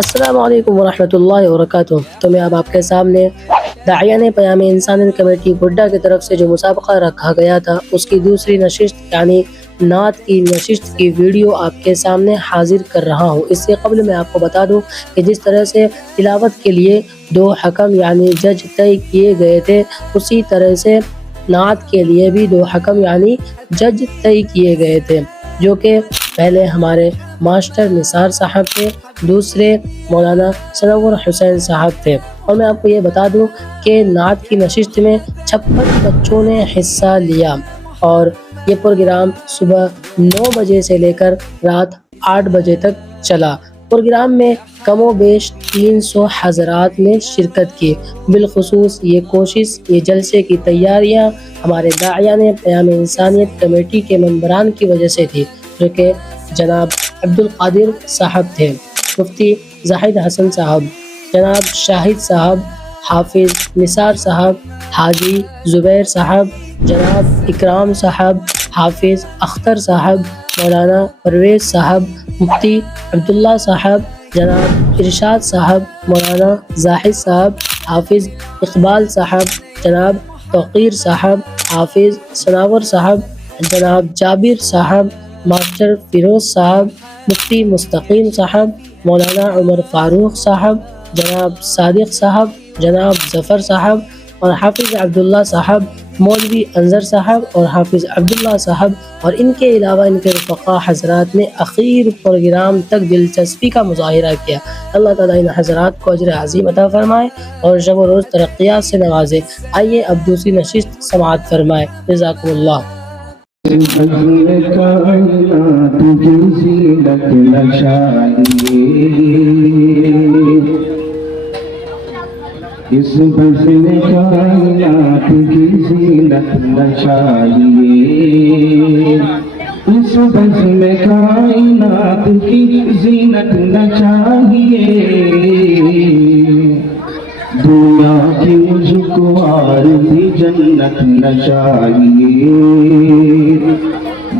السلام علیکم ورحمۃ اللہ وبرکاتہ۔ تو میں اب آپ کے سامنے داعیان پیام انسانیت کمیٹی گڈا کی طرف سے جو مسابقہ رکھا گیا تھا اس کی دوسری نشست یعنی نعت کی نشست کی ویڈیو آپ کے سامنے حاضر کر رہا ہوں۔ اس سے قبل میں آپ کو بتا دوں کہ جس طرح سے تلاوت کے لیے دو حکم یعنی جج طے کیے گئے تھے، اسی طرح سے نعت کے لیے بھی دو حکم یعنی جج طے کیے گئے تھے، جو کہ پہلے ہمارے ماسٹر نثار صاحب تھے، دوسرے مولانا سنور حسین صاحب تھے۔ اور میں آپ کو یہ بتا دوں کہ نعت کی نشست میں 56 بچوں نے حصہ لیا اور یہ پروگرام صبح 9 بجے سے لے کر رات 8 بجے تک چلا۔ پروگرام میں کم و بیش 300 حضرات نے شرکت کی۔ بالخصوص یہ کوشش، یہ جلسے کی تیاریاں ہمارے داعیان پیام انسانیت کمیٹی کے ممبران کی وجہ سے تھی، جو کہ جناب عبدالقادر صاحب تھے، مفتی زاہد حسن صاحب، جناب شاہد صاحب، حافظ نثار صاحب، حاجی زبیر صاحب، جناب اکرام صاحب، حافظ اختر صاحب، مولانا پرویز صاحب، مفتی عبداللہ صاحب، جناب ارشاد صاحب، مولانا زاہد صاحب، حافظ اقبال صاحب، جناب توقیر صاحب، حافظ سناور صاحب، جناب جابر صاحب، ماسٹر فیروز صاحب، مفتی مستقیم صاحب، مولانا عمر فاروق صاحب، جناب صادق صاحب، جناب ظفر صاحب اور حافظ عبداللہ صاحب، مولوی انظر صاحب اور حافظ عبداللہ صاحب، اور ان کے علاوہ ان کے رفقا حضرات نے اخیر پروگرام تک دلچسپی کا مظاہرہ کیا۔ اللہ تعالیٰ ان حضرات کو اجر عظیم عطا فرمائے اور شب و روز ترقیات سے نوازے۔ آئیے اب دوسری نشست سماعت فرمائے۔ جزاکم اللہ۔ اس بزم کائنات کی زینت نہ چاہیے، اس بزم کائنات کی زینت نہ چاہیے، دنیا کی مجھ کو عارضی جنت نہ چاہیے،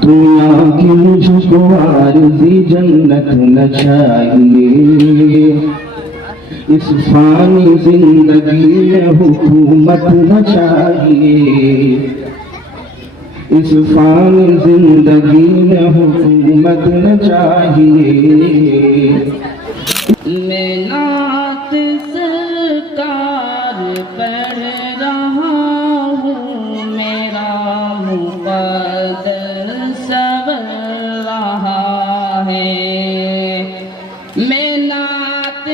دنیا کی مجھ کو عارضی جنت نہ چاہیے، اس فانی زندگی میں حکومت نہ چاہیے، اس فانی زندگی میں حکومت نہ چاہیے۔ میں نعت سرکار پڑھ رہا ہوں، میرا مقدر سور رہا ہے، میں نعت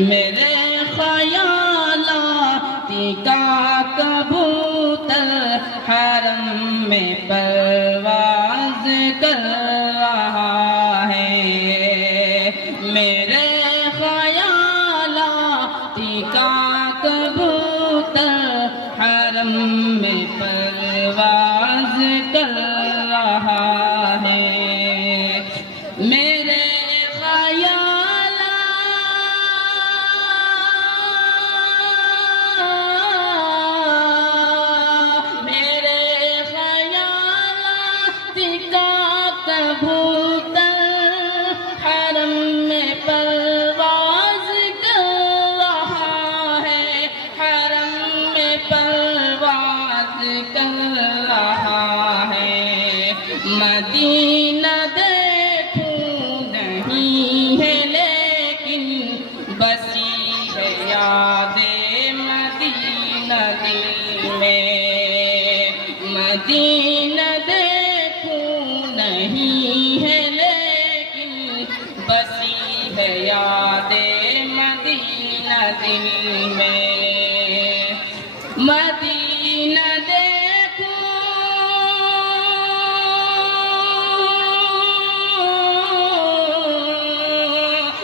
میرے خیالات کا کبوتر حرم میں پرواز کر رہا ہے، میرے خیالات کا کبوتر حرم میں پرواز کر رہا ہے، میرے مدینہ دیکھوں نہیں ہے لیکن بسی ہے یاد مدینہ دل میں، مدینہ دیکھوں نہیں ہے لیکن بسی ہے یاد مدینہ دل میں، مدینہ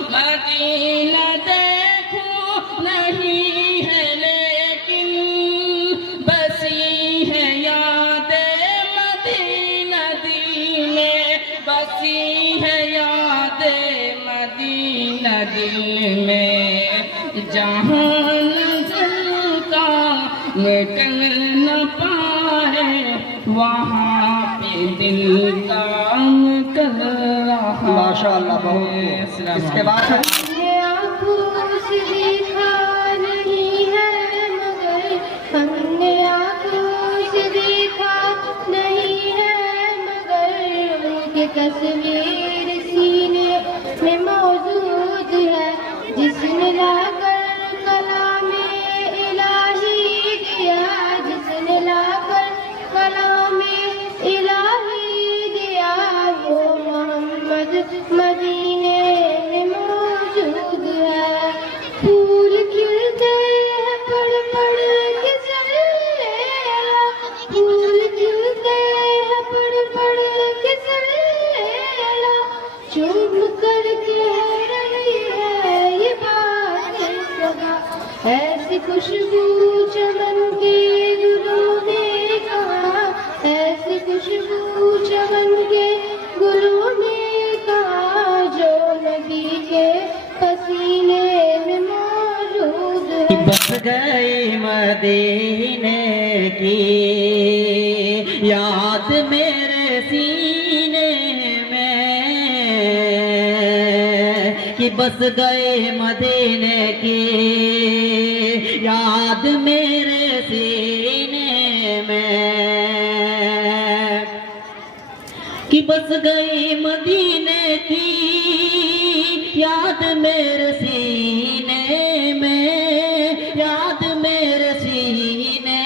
مدینہ دیکھوں جہاں نظر کا مٹن نہ پائے وہاں پہ دل کام کر رہا ہے۔ ماشاءاللہ، بہت خوب۔ اس کے بعد ہے آنکھوں سے دیکھا نہیں ہے مگر ہم نے آنکھوں سے دیکھا نہیں ہے مگر ان کی تصویر سینے میں موجود ہے، جس نے لا کر کلام الہی دیا، جس نے لا کر کلام الہی دیا، وہ محمد مدینے میں موجود ہے۔ پھول کھلتے ہیں پڑھ پڑھ کے سلیلا، پھول کھلتے ہیں پڑھ پڑھ کے سلیلا، چوم کر کہہ رہی ہے یہ بات سدا، ایسی خوشبو چمن کے گلوں نے کہا، ایسی خوشبو چمن کے گلوں نے کہا، جو نبی کے پسینے میں موجود ہے۔ بس گئی مدینے کی یاد میرے سینے میں، کہ بس گئی مدینے کی یاد میرے سینے میں، کہ بس گئی مدینے کی یاد میرے سینے میں، یاد میرے سینے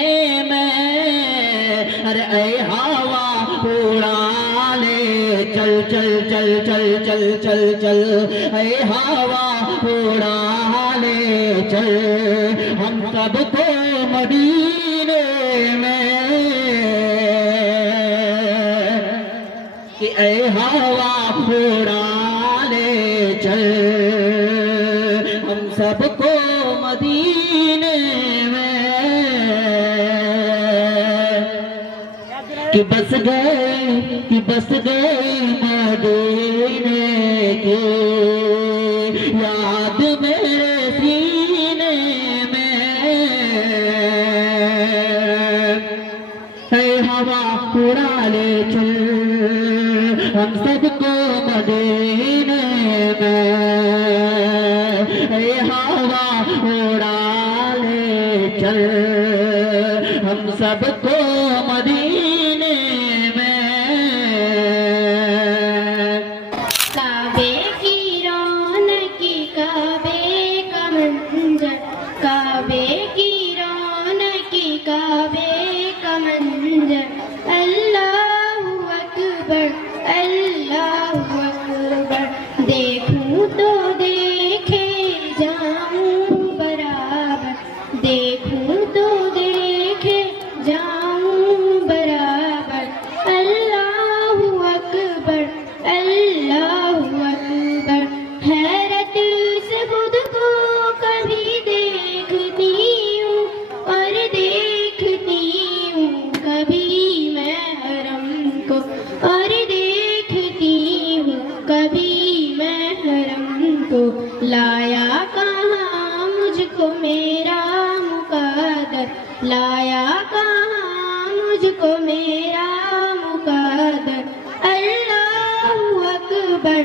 میں۔ ارے اے ہوا اڑا لے چل چل چل چل چل چل چل، اے ہوا اڑا لے چل ہم سب کو مدینے میں، کہ اے ہوا اڑا لے چل ہم سب کو مدینے میں، کہ بس گئے مدینے کی یاد میرے سینے میں، اے ہوا اڑا لے چل ہم سب کو مدینے میں، اے ہوا اڑا لے چل ہم سب کو مدینے میں۔ کعبے کی رونقی کعبے کا منظر، کعبے کی رونقی کعبے کا منظر، اللہ اکبر اللہ اکبر، دیکھوں تو دیکھے جاؤں برابر، دیکھوں تو دیکھے جاؤں برابر، اللہ اکبر اللہ اکبر، حیرت سے خود کو کبھی دیکھتی ہوں اور دیکھتی ہوں کبھی میں حرم کو، اور دیکھتی ہوں کبھی میں حرم کو، لایا کہاں مجھ کو میرا مقدر، لایا کہاں مجھ کو میرا مقدر، اللہ اکبر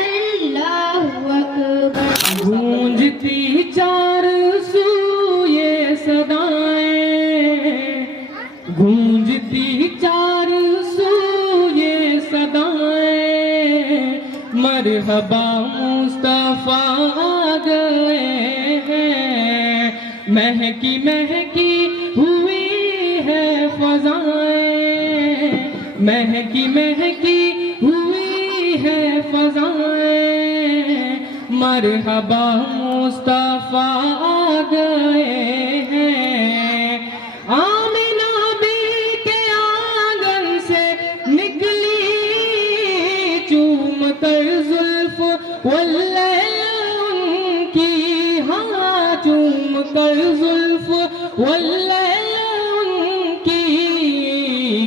اللہ اکبر۔ گونجتی چار سو یہ صدائیں، گونجتی چار سو یہ صدائیں، مرحبا مصطفیٰ آ گئے ہیں، مہکی مہکی ہوئی ہے فضائیں، مہکی مہکی ہوئی ہے فضائیں، مرحبا مصطفیٰ آ گئے ہیں، آمنہ بی کے آنگن سے نکلی چوم کر زلف واللیل ان کی، ہاں چوم کر زلف واللیل ان کی،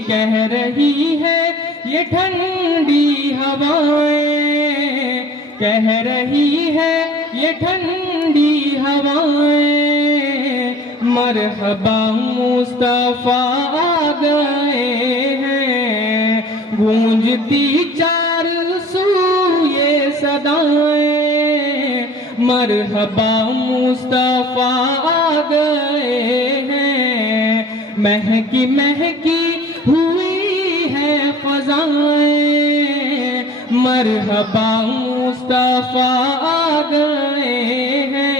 کہہ رہی ہے یہ ٹھنڈی ہوائیں، کہہ رہی ہے یہ ٹھنڈی ہوائیں، مرحبا مصطفیٰ آ گئے ہیں، گونجتی چار سو یہ صدائیں، مرحبا مصطفیٰ آ گئے ہیں، مہکی مہکی ہوئی ہے فضائیں، مرحبا مصطفیٰ آ گئے ہیں۔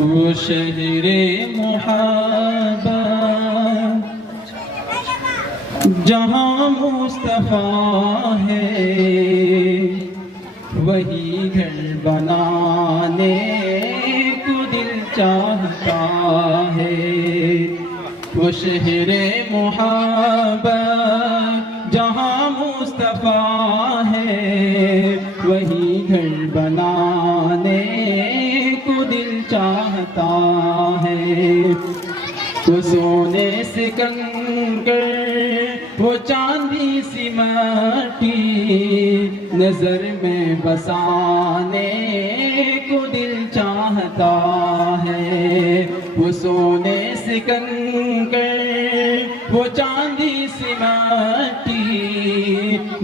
وہ شہر محبت جہاں مصطفیٰ ہے، وہی گھر بنانے کو دل چاہتا ہے، وہ شہر محبت جہاں مصطفیٰ ہے، وہی گھر بنانے کو دل چاہتا ہے، وہ سونے سے کنکر وہ چاندی سی مٹی نظر میں بسانے کو دل چاہتا ہے، وہ سونے سے کنکر وہ چاندی سی مٹی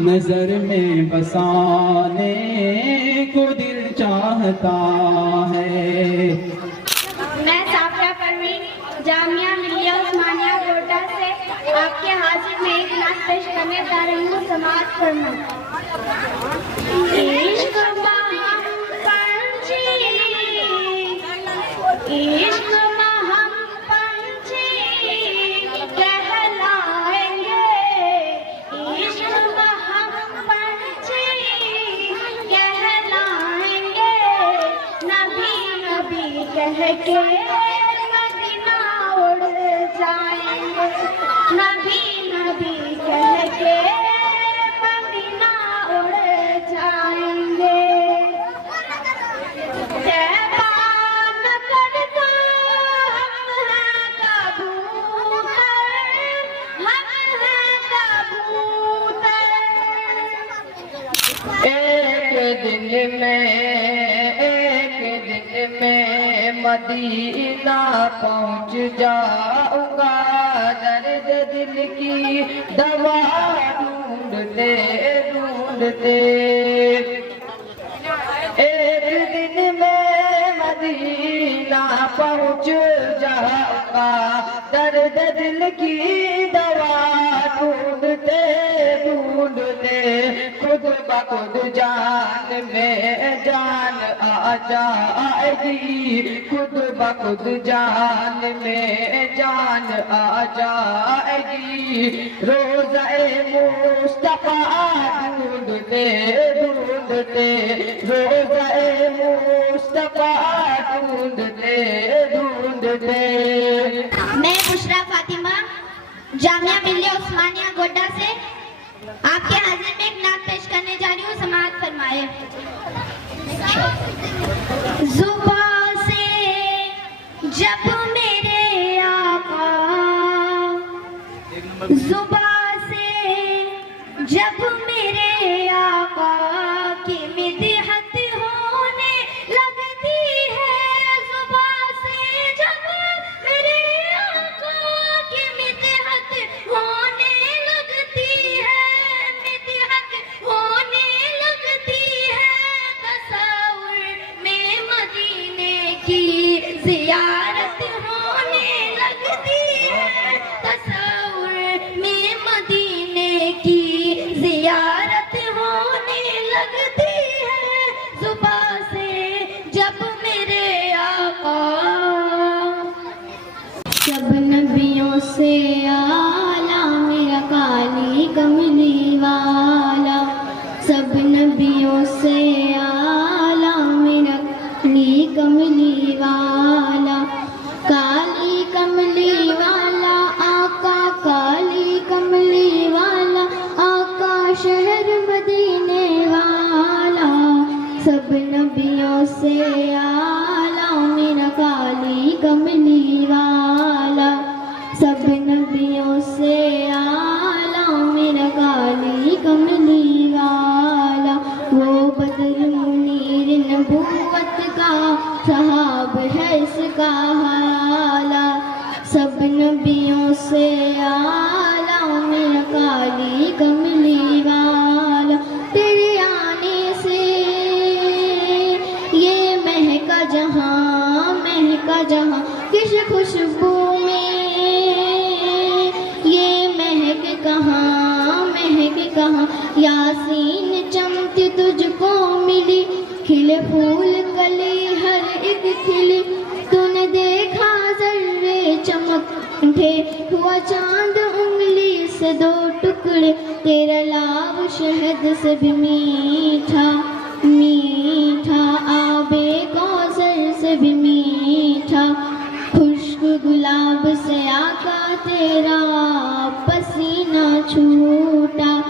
نظر میں بسانے کو دل چاہتا ہے۔ میں صافیہ پروین جامعہ ملیہ عثمانیہ کوٹا سے آپ کے حاضر میں ایک نعت پیش کرنے جا رہی ہوں، سماعت فرمائیں۔ عشق بہم پنچھی، عشق بہم پنچھی کہلائیں گے، عشق بہم پنچھی کہلائیں گے، نبی نبی کہہ کے مدینہ اڑ جائیں گے، نبی نبی کہہ کے مدینہ اڑ جائیں گے۔ طیبہ نکل کا ہم ہیں کبوتر، ہم ہیں کبوتر۔ ایک دن میں مدینہ پہنچ جاؤں گا، درد دل کی دوا ڈھونڈتے ڈھونڈتے، ایک دن میں مدینہ پہنچ جاؤں گا، درد دل کی دوا ڈھونڈتے ڈھونڈتے، خود بخود جان میں جان آ جائے گی، خود بخود جان میں جان آ جائے گی، روزہ مصطفیٰ ڈھونڈتے ڈھونڈتے، روزہ مصطفیٰ ڈھونڈتے ڈھونڈتے۔ میں بشرا فاطمہ جامعہ ملیہ عثمانیہ گوڈا سے آپ کے حاضر میں ایک نعت پیش کرنے جا رہی ہوں، سماعت فرمائے۔ زبان سے جب میرے آقا، زبان سے جب میرے آقا کی مدحت ہونے لگتی ہے، زبان سے جب میرے آقا کی مدحت ہونے لگتی ہے، مدحت ہونے لگتی ہے، تصور میں مدینے کی زیارت ہونے لگتی ہے، تصور سب نبیوں سے آلہ میرا کالی کملی والا، سب نبیوں سے آلہ میرا کالی کملی والا، کالی کملی والا آقا، کالی کملی والا آقا، شہر مدینے والا، سب نبیوں سے آلہ میرا کالی کملی والا، سب نبیوں سے آلہ میرا کالی کملی والا، وہ بدر منیر نبوت کا صحاب ہے اس کا حالہ، سب نبیوں سے آلہ میرا کالی کملی والا، تیرے آنے سے یہ مہکا جہاں کس خوشبو میں، یہ مہک کہاں یاسین چمتی تجھ کو ملی، کھلے پھول کلی ہر ایک کھلی، تو نے دیکھا ذرے چمک اٹھے، ہوا چاند انگلی سے دو ٹکڑے، تیرا لاب شہد سے بھی میٹھا میٹھا، آبے کوثر سے بھی میٹھا، خشک گلاب سے آقا تیرا پسینہ چھوٹا،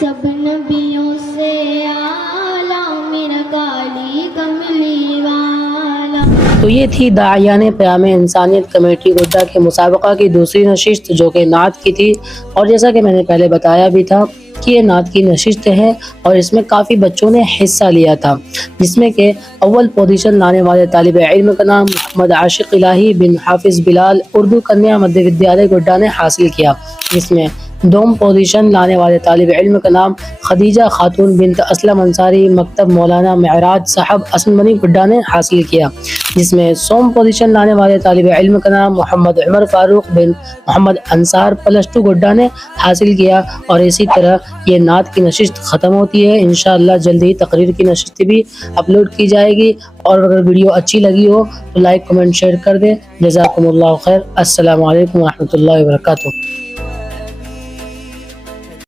سب نبیوں سے آلہ میرا کالی کملی والا۔ تو یہ تھی داعیان پیام انسانیت کمیٹی گڈا کے مسابقہ کی دوسری نشست جو کہ نعت کی تھی، اور جیسا کہ میں نے پہلے بتایا بھی تھا کہ یہ نعت کی نشست ہے اور اس میں کافی بچوں نے حصہ لیا تھا، جس میں کہ اول پوزیشن لانے والے طالب علم کا نام محمد عاشق الہی بن حافظ بلال اردو کنیا مدھیہ ودیالیہ گڈا نے حاصل کیا، جس میں دوم پوزیشن لانے والے طالب علم کا نام خدیجہ خاتون بنت اسلم انصاری مکتب مولانا معراج صاحب اسن بنی گڈا نے حاصل کیا، جس میں سوم پوزیشن لانے والے طالب علم کا نام محمد عمر فاروق بن محمد انصار +2 گڈا نے حاصل کیا۔ اور اسی طرح یہ نعت کی نشست ختم ہوتی ہے، انشاءاللہ جلد ہی تقریر کی نشست بھی اپلوڈ کی جائے گی، اور اگر ویڈیو اچھی لگی ہو تو لائک کمنٹ شیئر کر دیں۔ جزاکم اللہ خیر، السلام علیکم ورحمۃ اللہ وبرکاتہ۔